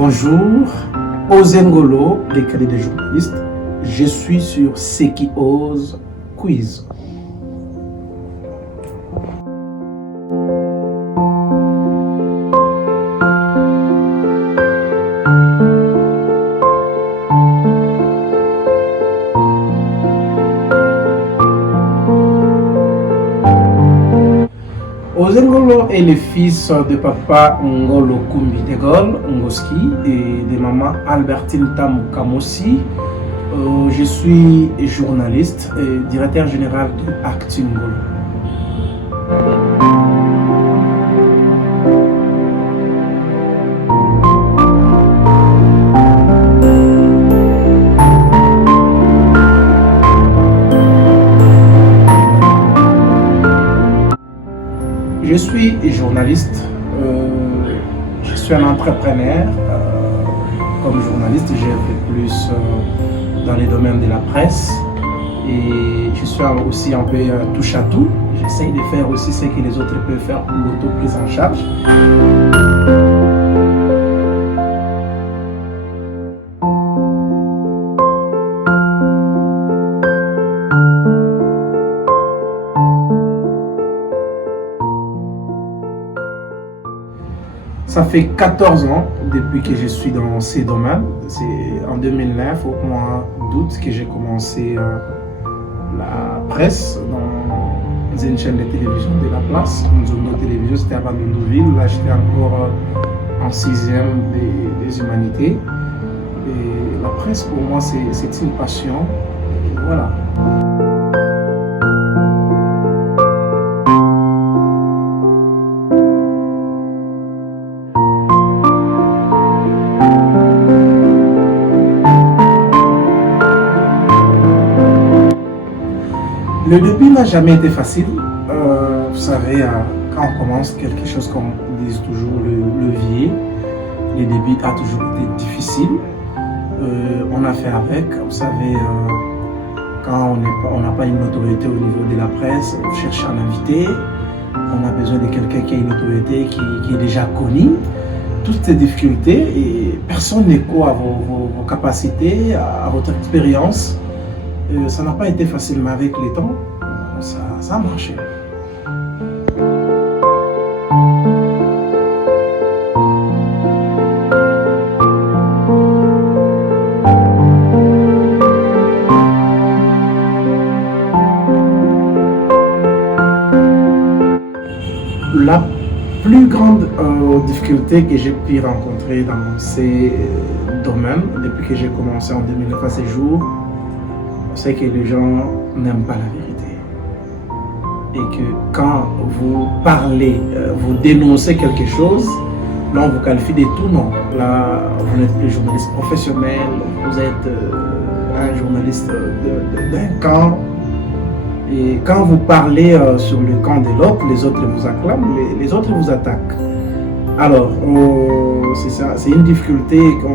Bonjour, Osengolo, les cadets des journalistes. Je suis sur Ce qui ose quiz. Osengolo est le fils de papa Ngolo Kumbi de Gaulle, Ngoski, et de maman Albertine Tamou Kamossi. Je suis journaliste et directeur général de Actu Ngolo. Je suis journaliste, je suis un entrepreneur. Comme journaliste, j'ai fait plus dans les domaines de la presse et je suis aussi un peu touche à tout. J'essaye de faire aussi ce que les autres peuvent faire, l'auto-prise en charge. Ça fait 14 ans depuis que je suis dans ces domaines. C'est en 2009, au mois d'août, que j'ai commencé la presse dans une chaîne de télévision de la place. Une zone de télévision, c'était à Bandunduville. Là, j'étais encore en 6e des humanités. Et la presse, pour moi, c'est une passion. Et voilà. Le début n'a jamais été facile. Vous savez, quand on commence quelque chose, comme disent toujours le levier, le début a toujours été difficile. On a fait avec. Vous savez, quand on n'a pas une autorité au niveau de la presse, on cherche un invité. On a besoin de quelqu'un qui a une autorité qui est déjà connu. Toutes ces difficultés, et personne n'est quoi à vos capacités, à votre expérience. Ça n'a pas été facile, mais avec le temps, ça a marché. La plus grande difficulté que j'ai pu rencontrer dans ces domaines, depuis que j'ai commencé en 2009 à ces jours, c'est que les gens n'aiment pas la vérité. Et que quand vous parlez, vous dénoncez quelque chose, là on vous qualifie de tout nom. Là, vous n'êtes plus journaliste professionnel, vous êtes un journaliste d'un camp. Et quand vous parlez sur le camp de l'autre, les autres vous acclament, les autres vous attaquent. Alors, c'est ça, c'est une difficulté que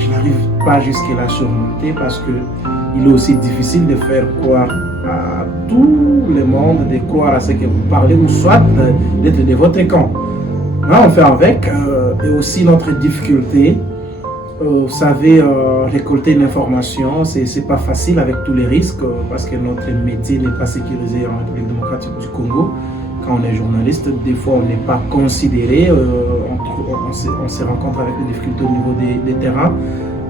je n'arrive pas jusqu'à la surmonter parce que il est aussi difficile de faire croire à tout le monde, de croire à ce que vous parlez, ou soit d'être de votre camp. Là, on fait avec, et aussi notre difficulté. Vous savez, récolter une information, c'est pas facile avec tous les risques, parce que notre métier n'est pas sécurisé en République démocratique du Congo. Quand on est journaliste, des fois on n'est pas considéré, on se rencontre avec des difficultés au niveau des terrains.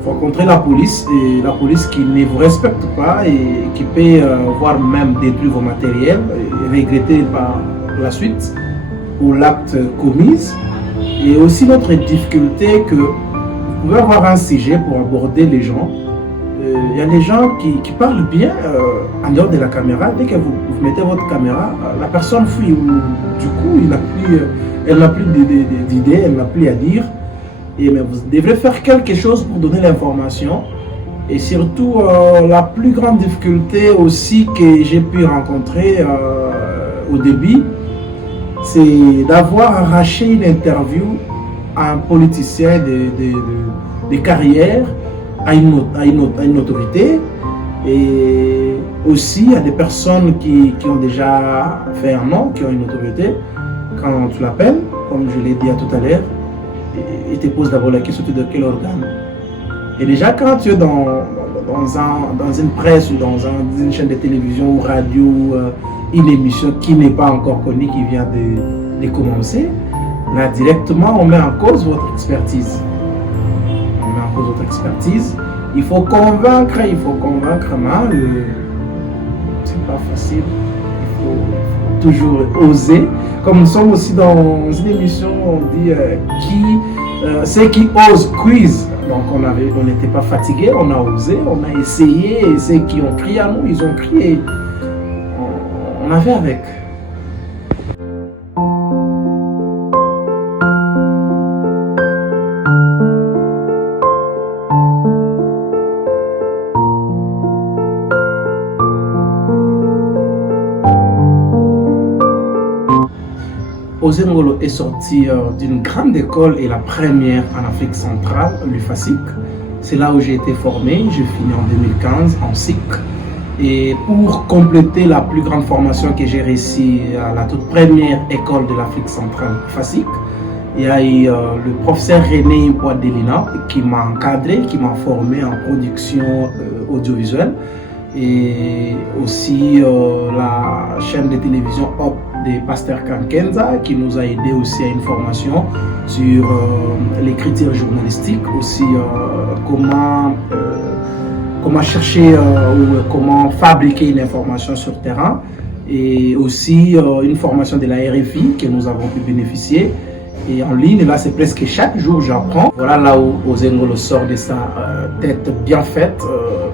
Rencontrer la police, et la police qui ne vous respecte pas et qui peut voire même détruire vos matériels et regretter par la suite ou l'acte commis. Et aussi notre difficulté que vous pouvez avoir un sujet pour aborder les gens. Il y a des gens qui parlent bien en dehors de la caméra. Dès que vous mettez votre caméra, la personne fuit. Du coup, elle n'a plus d'idées, elle n'a plus à dire. Et mais vous devrez faire quelque chose pour donner l'information. Et surtout, la plus grande difficulté aussi que j'ai pu rencontrer au début, c'est d'avoir arraché une interview à un politicien de carrière, à une autorité, et aussi à des personnes qui ont déjà fait un nom, qui ont une autorité. Quand tu l'appelles, comme je l'ai dit tout à l'heure, il te pose d'abord la question de quel organe. Et déjà, quand tu es dans une presse ou dans une chaîne de télévision ou radio, une émission qui n'est pas encore connue, qui vient de commencer, là, directement, on met en cause votre expertise. On met en cause votre expertise. Il faut convaincre, mais c'est pas facile. Il faut toujours oser. Comme nous sommes aussi dans une émission, on dit ceux qui osent quiz. Donc on n'était pas fatigué, on a osé, on a essayé. Et ceux qui ont crié à nous, ils ont crié. On a fait avec. Osé Ngolo est sorti d'une grande école et la première en Afrique centrale, l'UFASIC. C'est là où j'ai été formé. J'ai fini en 2015 en SIC. Et pour compléter la plus grande formation que j'ai réussi à la toute première école de l'Afrique centrale, FASIC, il y a eu le professeur René Impoadelina qui m'a encadré, qui m'a formé en production audiovisuelle. Et aussi la chaîne de télévision Hop de Pasteur Kankenza qui nous a aidé aussi à une formation sur l'écriture journalistique, aussi comment chercher ou comment fabriquer une information sur terrain, et aussi une formation de la RFI que nous avons pu bénéficier. Et en ligne, là, c'est presque chaque jour j'apprends. Voilà là où Osé Ngolo sort de sa tête bien faite,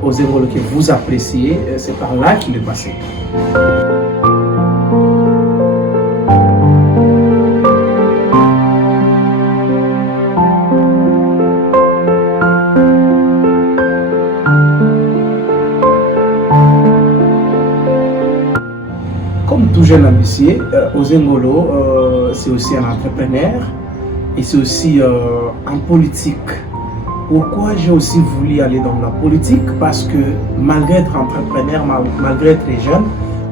Osé Ngolo que vous appréciez, c'est par là qu'il est passé. Comme tout jeune ambitieux, Osé Ngolo, c'est aussi un entrepreneur et c'est aussi un politique. Pourquoi j'ai aussi voulu aller dans la politique? Parce que malgré être entrepreneur, malgré être jeune,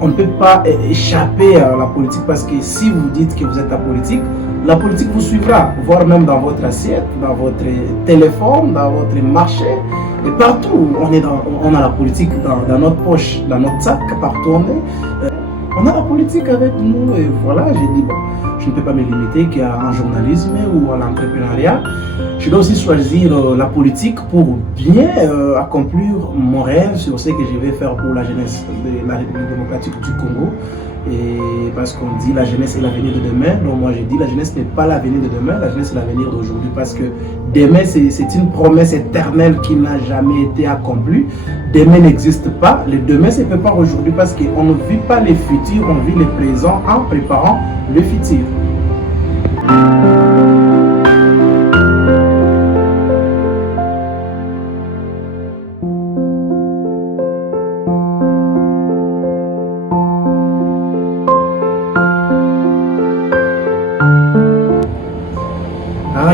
on ne peut pas échapper à la politique, parce que si vous dites que vous êtes apolitique, la politique vous suivra, voire même dans votre assiette, dans votre téléphone, dans votre marché, et partout. On a la politique dans notre poche, dans notre sac, partout on est. On a la politique avec nous, et voilà, j'ai dit, bon, je ne peux pas me limiter qu'à un journalisme ou à l'entrepreneuriat. Je dois aussi choisir la politique pour bien accomplir mon rêve sur ce que je vais faire pour la jeunesse de la République démocratique du Congo. Et parce qu'on dit la jeunesse est l'avenir de demain, donc moi j'ai dit la jeunesse n'est pas l'avenir de demain, la jeunesse est l'avenir d'aujourd'hui, parce que demain c'est une promesse éternelle qui n'a jamais été accomplie. Demain n'existe pas, le demain se prépare aujourd'hui, parce qu'on ne vit pas le futur, on vit le présent en préparant le futur.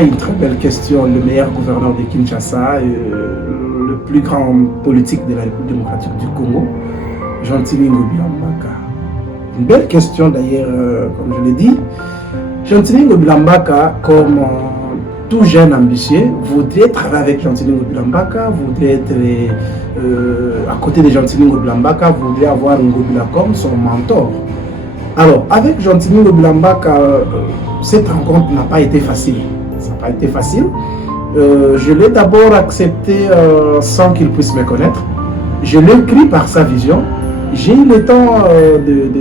Une très belle question. Le meilleur gouverneur de Kinshasa, le plus grand politique de la République démocratique du Congo, Gentilly Ngobila Mbaka. Une belle question d'ailleurs, comme je l'ai dit. Gentilly Ngobila Mbaka, comme tout jeune ambitieux, voudrait travailler avec Gentilly Ngobila Mbaka, voudrait être à côté de Gentilly Ngobila Mbaka, voudrait avoir Ngobila comme son mentor. Alors, avec Gentilly Ngobila Mbaka, cette rencontre n'a pas été facile. Ça n'a pas été facile. Je l'ai d'abord accepté sans qu'il puisse me connaître. Je l'ai pris par sa vision. J'ai eu le temps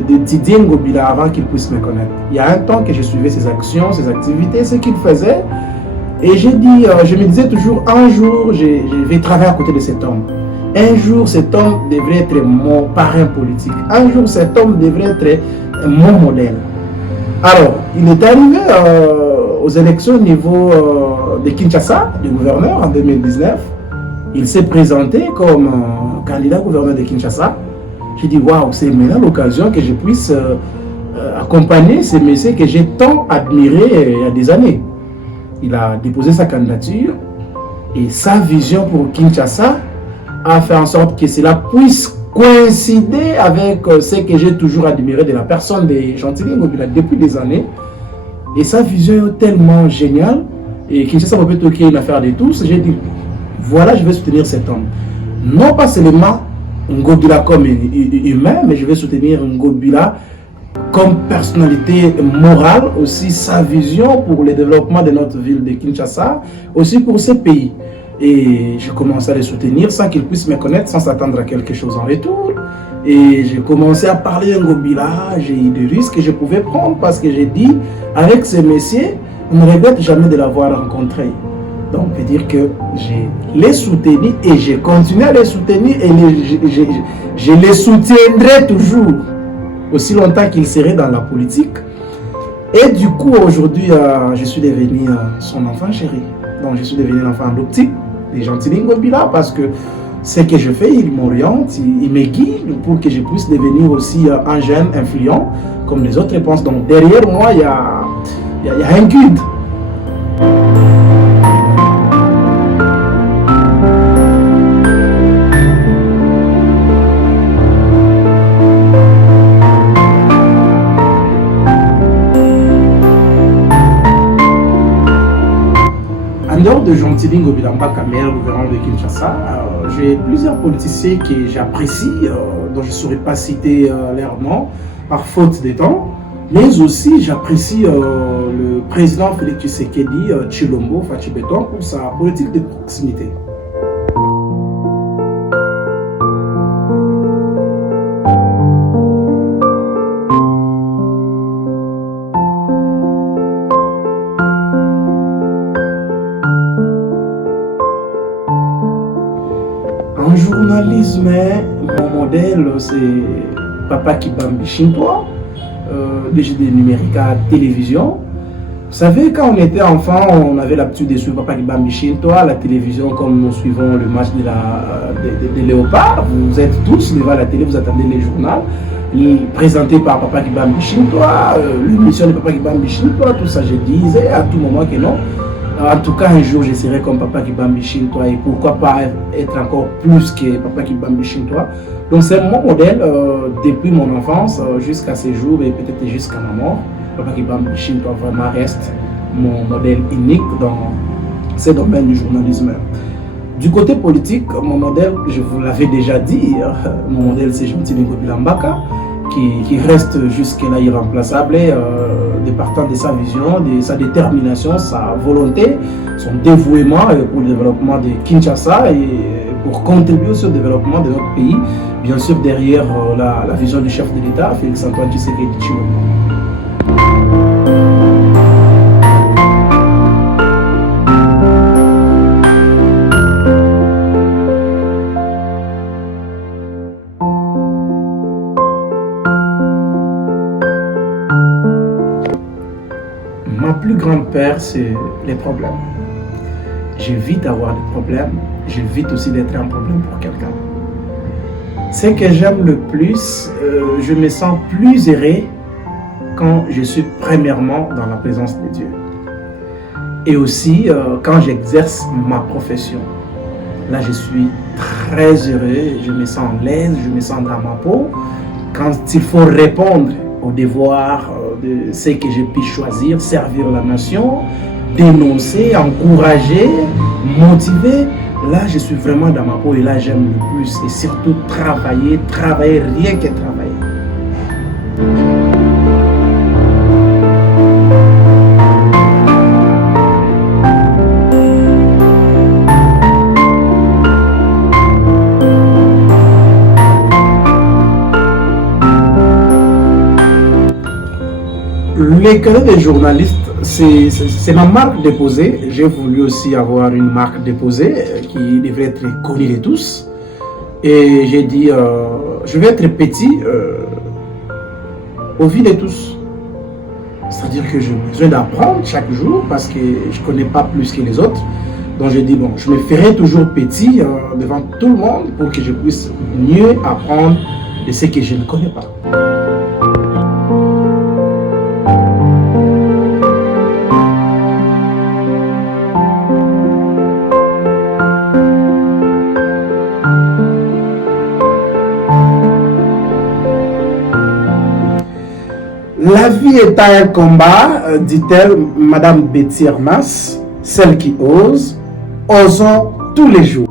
d'étudier Ngobila avant qu'il puisse me connaître. Il y a un temps que je suivais ses actions, ses activités, ce qu'il faisait. Et j'ai dit, je me disais toujours, un jour, je vais travailler à côté de cet homme. Un jour, cet homme devrait être mon parrain politique. Un jour, cet homme devrait être mon modèle. Alors, il est arrivé aux élections au niveau de Kinshasa, de gouverneur, en 2019. Il s'est présenté comme candidat gouverneur de Kinshasa. J'ai dit, waouh, c'est maintenant l'occasion que je puisse accompagner ce monsieur que j'ai tant admiré il y a des années. Il a déposé sa candidature et sa vision pour Kinshasa a fait en sorte que cela puisse coïncider avec ce que j'ai toujours admiré de la personne de Gentilly Ngobila depuis des années. Et sa vision est tellement géniale. et Kinshasa m'a plutôt créé une affaire de tous, j'ai dit, voilà, je vais soutenir cet homme. Non pas seulement Ngobila comme humain, mais je vais soutenir Ngobila comme personnalité morale, aussi sa vision pour le développement de notre ville de Kinshasa, aussi pour ce pays. Et je commençais à les soutenir sans qu'ils puissent me connaître, sans s'attendre à quelque chose en retour. Et j'ai commencé à parler Ngobila, j'ai eu des risques que je pouvais prendre parce que j'ai dit, avec ce messieurs, on ne regrette jamais de l'avoir rencontré. Donc, on peut dire que je les soutenu et j'ai continué à les soutenir et je les soutiendrai toujours, aussi longtemps qu'ils seraient dans la politique. Et du coup, aujourd'hui, je suis devenu son enfant chéri. Donc, je suis devenu l'enfant adoptif des Gentilly Ngobila parce que ce que je fais, il m'oriente, il me guide pour que je puisse devenir aussi un jeune influent comme les autres pensent. Donc, derrière moi, il y a un guide. En dehors de Gentilly Ngobila Mbaka, maire gouverneur de Kinshasa, j'ai plusieurs politiciens que j'apprécie, dont je ne saurais pas citer leur nom par faute de temps, mais aussi j'apprécie le président Félix Tshisekedi Tshilombo Fachi Beton pour sa politique de proximité. En journalisme, mon modèle, c'est Papa Kibambi Shintoa, DGD numérique à télévision. Vous savez, quand on était enfant, on avait l'habitude de suivre Papa Kibambi Shintoa à la télévision, comme nous suivons le match de Léopard. Vous êtes tous devant la télé, vous attendez les journaux, présenté par Papa Kibambi Shintoa, l'émission de Papa Kibambi Shintoa, tout ça, je disais à tout moment que non. En tout cas, un jour, je serai comme Papa Kibambi Shintoa et pourquoi pas être encore plus que Papa Kibambi Shintoa. Donc, c'est mon modèle depuis mon enfance jusqu'à ce jour et peut-être jusqu'à ma mort. Papa Kibambi Shintoa vraiment reste mon modèle unique dans ce domaine du journalisme. Du côté politique, mon modèle, je vous l'avais déjà dit, mon modèle c'est Gentilly Ngobila Mbaka, qui reste jusque-là irremplaçable, partant de sa vision, de sa détermination, sa volonté, son dévouement pour le développement de Kinshasa et pour contribuer aussi au développement de notre pays, bien sûr derrière la vision du chef de l'État, Félix Antoine Tshisekedi Tshilombo. Ma plus grande peur, c'est les problèmes. J'évite d'avoir des problèmes, j'évite aussi d'être un problème pour quelqu'un. Ce que j'aime le plus, je me sens plus heureux quand je suis premièrement dans la présence de Dieu. Et aussi quand j'exerce ma profession. Là, je suis très heureux, je me sens à l'aise, je me sens dans ma peau. Quand il faut répondre aux devoirs de ce que j'ai pu choisir, servir la nation, dénoncer, encourager, motiver, là je suis vraiment dans ma peau et là j'aime le plus. Et surtout travailler, rien que travailler. Les cadeaux des journalistes, c'est ma marque déposée. J'ai voulu aussi avoir une marque déposée qui devrait être connue de tous. Et j'ai dit, je vais être petit au vu de tous. C'est-à-dire que j'ai besoin d'apprendre chaque jour parce que je ne connais pas plus que les autres. Donc j'ai dit, bon, je me ferai toujours petit devant tout le monde pour que je puisse mieux apprendre de ce que je ne connais pas. La vie est un combat, dit-elle, Madame Betty Hermas. Celles qui osent, osons tous les jours.